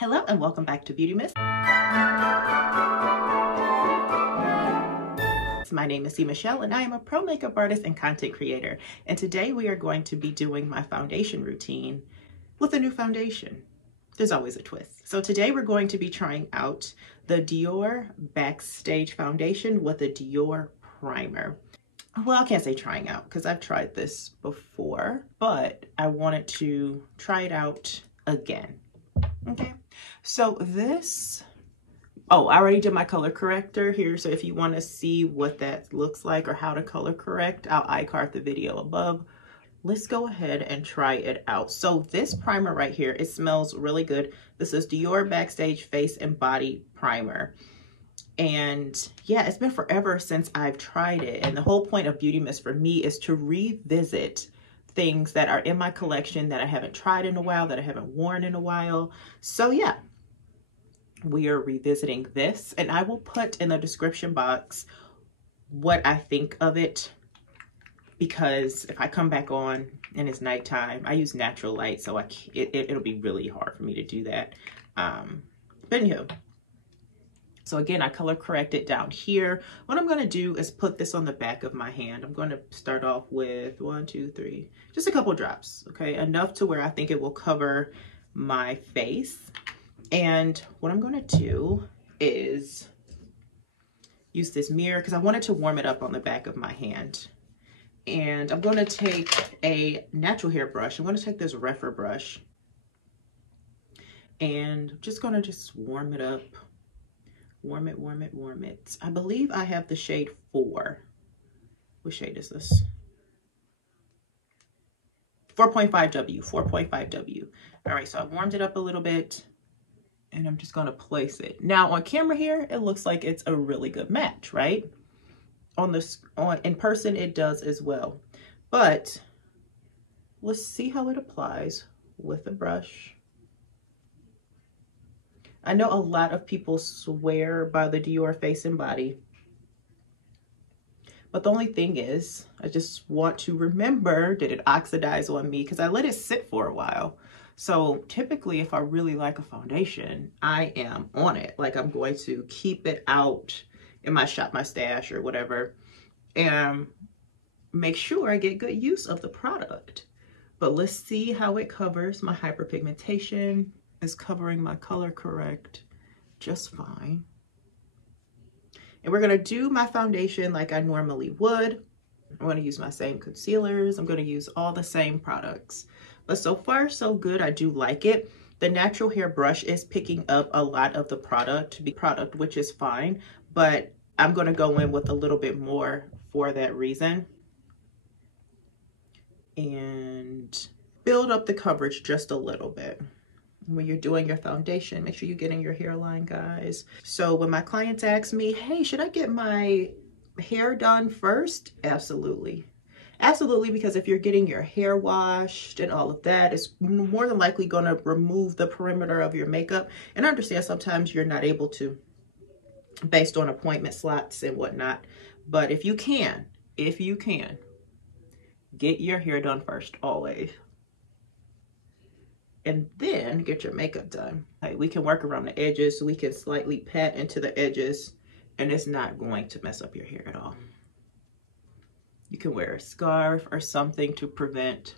Hello and welcome back to Beautymas. My name is C.Michelle and I am a pro makeup artist and content creator. And today we are going to be doing my foundation routine with a new foundation. There's always a twist. So today we're going to be trying out the Dior Backstage Foundation with a Dior primer. Well, I can't say trying out because I've tried this before, but I wanted to try it out again. Okay, so this, oh, I already did my color corrector here. So if you want to see what that looks like or how to color correct, I'll iCard the video above. Let's go ahead and try it out. So this primer right here, it smells really good. This is Dior Backstage Face and Body Primer. And yeah, it's been forever since I've tried it. And the whole point of Beautymas for me is to revisit things that are in my collection that I haven't tried in a while, that I haven't worn in a while. So yeah, we are revisiting this, and I will put in the description box what I think of it, because if I come back on and it's nighttime, I use natural light, so it'll be really hard for me to do that. But anywho, so again, I color corrected down here. What I'm gonna do is put this on the back of my hand. I'm gonna start off with 1, 2, 3, just a couple drops, okay? Enough to where I think it will cover my face. And what I'm gonna do is use this mirror because I wanted to warm it up on the back of my hand. And I'm gonna take a natural hair brush. I'm gonna take this Refer brush and I'm just gonna warm it up. Warm it, warm it, warm it. I believe I have the shade 4. What shade is this? 4.5W, 4.5W. All right, so I warmed it up a little bit and I'm just gonna place it. Now on camera here, it looks like it's a really good match, right? In person, it does as well. But let's see how it applies with the brush. I know a lot of people swear by the Dior Face and Body, but the only thing is, I just want to remember, did it oxidize on me? Because I let it sit for a while. So typically, if I really like a foundation, I am on it. Like I'm going to keep it out in my shop, my stash or whatever, and make sure I get good use of the product. But let's see how it covers my hyperpigmentation. Is covering my color correct just fine. And we're gonna do my foundation like I normally would. I'm gonna use my same concealers. I'm gonna use all the same products. But so far, so good. I do like it. The natural hair brush is picking up a lot of the product, which is fine. But I'm gonna go in with a little bit more for that reason. And build up the coverage just a little bit. When you're doing your foundation, make sure you get in your hairline, guys. So when my clients ask me, hey, should I get my hair done first? Absolutely. Absolutely, because if you're getting your hair washed and all of that, it's more than likely going to remove the perimeter of your makeup. And I understand sometimes you're not able to based on appointment slots and whatnot. But if you can, get your hair done first, always. And then get your makeup done. Like, we can work around the edges, so we can slightly pat into the edges, and it's not going to mess up your hair at all. You can wear a scarf or something to prevent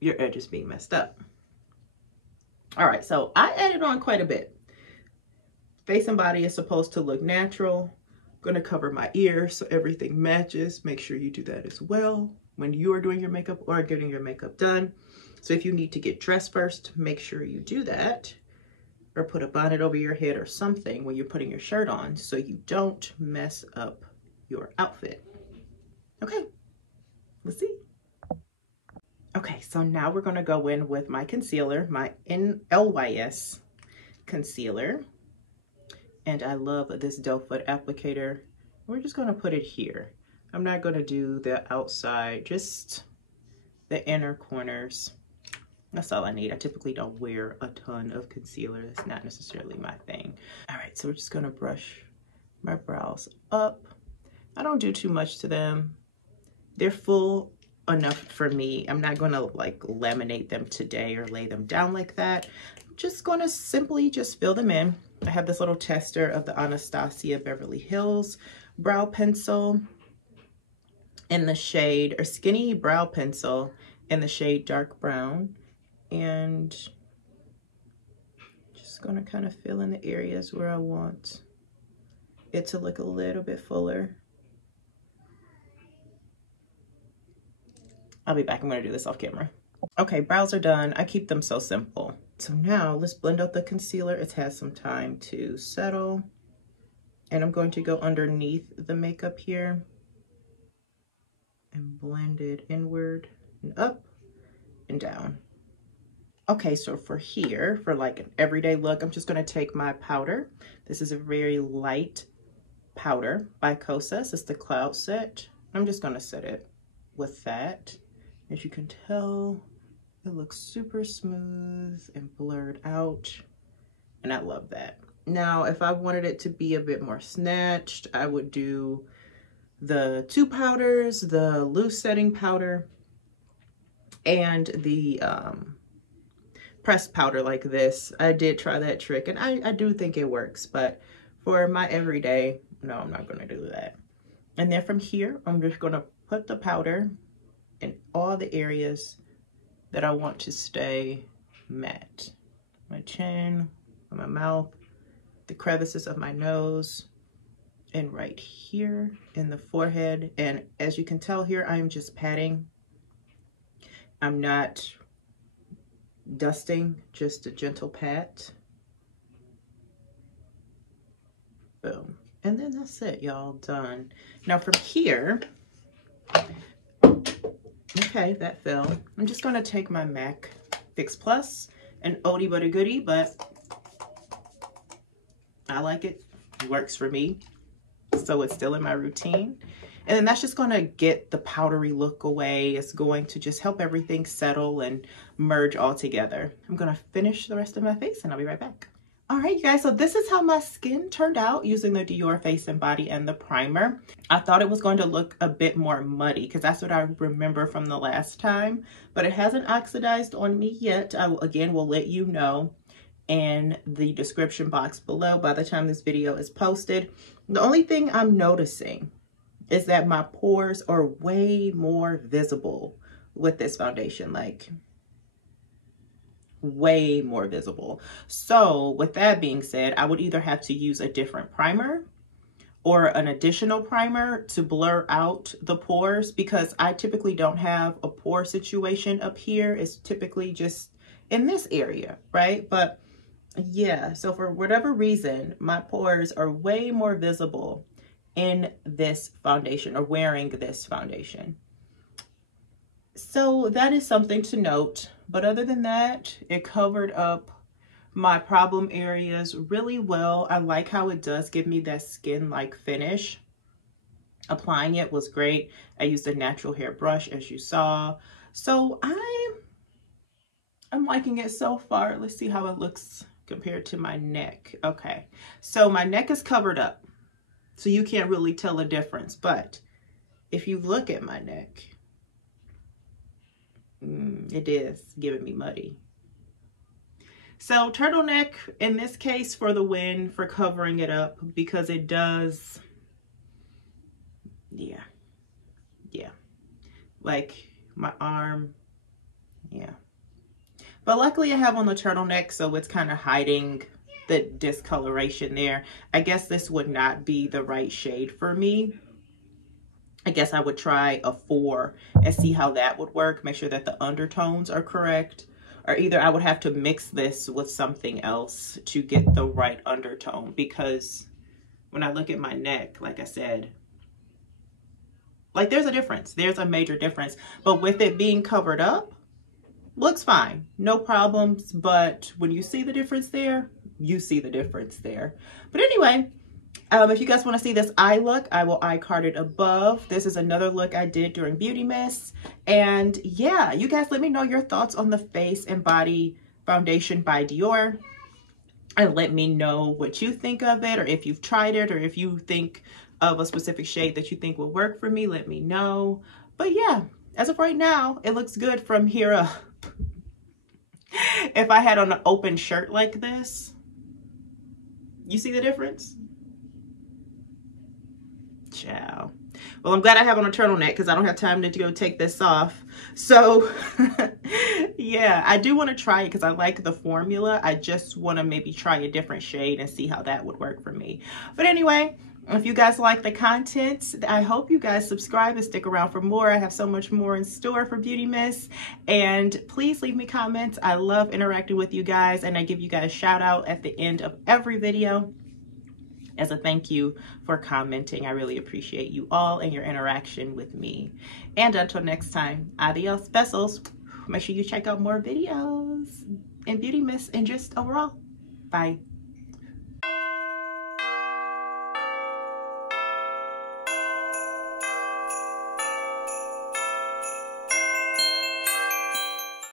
your edges being messed up. All right, so I added on quite a bit. Face and body is supposed to look natural. I'm gonna cover my ears so everything matches. Make sure you do that as well when you are doing your makeup or getting your makeup done. So if you need to get dressed first, make sure you do that, or put a bonnet over your head or something when you're putting your shirt on so you don't mess up your outfit. Okay, let's see. Okay, so now we're gonna go in with my concealer, my LYS concealer. And I love this doe foot applicator. We're just gonna put it here. I'm not gonna do the outside, just the inner corners. That's all I need. I typically don't wear a ton of concealer. It's not necessarily my thing. All right, so we're just gonna brush my brows up. I don't do too much to them. They're full enough for me. I'm not gonna like laminate them today or lay them down like that. I'm just gonna simply just fill them in. I have this little tester of the Anastasia Beverly Hills brow pencil in the shade, or skinny brow pencil in the shade dark brown, and just gonna kind of fill in the areas where I want it to look a little bit fuller. I'll be back. I'm gonna do this off camera. Okay, brows are done. I keep them so simple. So now let's blend out the concealer. It's had some time to settle. And I'm going to go underneath the makeup here and blend it inward and up and down. Okay, so for here, for like an everyday look, I'm just gonna take my powder. This is a very light powder by Kosas. It's the Cloud Set. I'm just gonna set it with that. As you can tell, it looks super smooth and blurred out, and I love that. Now, if I wanted it to be a bit more snatched, I would do the two powders, the loose setting powder, and the pressed powder like this. I did try that trick, and I do think it works, but for my everyday, no, I'm not gonna do that. And then from here, I'm just gonna put the powder in all the areas that I want to stay matte. My chin, my mouth, the crevices of my nose, and right here in the forehead. And as you can tell here, I am just patting. I'm not dusting, just a gentle pat. Boom. And then that's it, y'all, done. Now from here, okay, that fell. I'm just gonna take my MAC Fix Plus, an oldie but a goodie, but I like it. It works for me. So it's still in my routine. And then that's just gonna get the powdery look away. It's going to just help everything settle and merge all together. I'm gonna finish the rest of my face and I'll be right back. All right, you guys, so this is how my skin turned out using the Dior Face and Body and the primer. I thought it was going to look a bit more muddy because that's what I remember from the last time, but it hasn't oxidized on me yet. I will, again, will let you know in the description box below by the time this video is posted. The only thing I'm noticing is that my pores are way more visible with this foundation, like way more visible. So with that being said, I would either have to use a different primer or an additional primer to blur out the pores, because I typically don't have a pore situation up here. It's typically just in this area, right? But yeah, so for whatever reason, my pores are way more visible in this foundation or wearing this foundation. So that is something to note. But other than that, it covered up my problem areas really well. I like how it does give me that skin-like finish. Applying it was great. I used a natural hair brush, as you saw. So I'm liking it so far. Let's see how it looks compared to my neck. Okay, so my neck is covered up, so you can't really tell a difference. But if you look at my neck, it is giving me muddy. So turtleneck in this case for the win, for covering it up, because it does, yeah, like my arm, yeah. But luckily I have on the turtleneck, so it's kind of hiding the discoloration there. I guess this would not be the right shade for me. I guess I would try a 4 and see how that would work. Make sure that the undertones are correct. Or either I would have to mix this with something else to get the right undertone. Because when I look at my neck, like I said, like there's a difference. There's a major difference. But with it being covered up, looks fine. No problems. But when you see the difference there, you see the difference there. But anyway, if you guys want to see this eye look, I will eye card it above. This is another look I did during Beautymas. And yeah, you guys let me know your thoughts on the Face and Body Foundation by Dior. And let me know what you think of it, or if you've tried it, or if you think of a specific shade that you think will work for me, let me know. But yeah, As of right now, it looks good from here up. If I had on an open shirt like this, you see the difference? Ciao. Well, I'm glad I have on a turtleneck because I don't have time to go take this off. So yeah, I do want to try it because I like the formula. I just want to maybe try a different shade and see how that would work for me. But anyway, if you guys like the content, I hope you guys subscribe and stick around for more. I have so much more in store for Beautymas. And please leave me comments. I love interacting with you guys, and I give you guys a shout out at the end of every video as a thank you for commenting. I really appreciate you all and your interaction with me. And until next time, adios, besos. Make sure you check out more videos in Beautymas and just overall. Bye.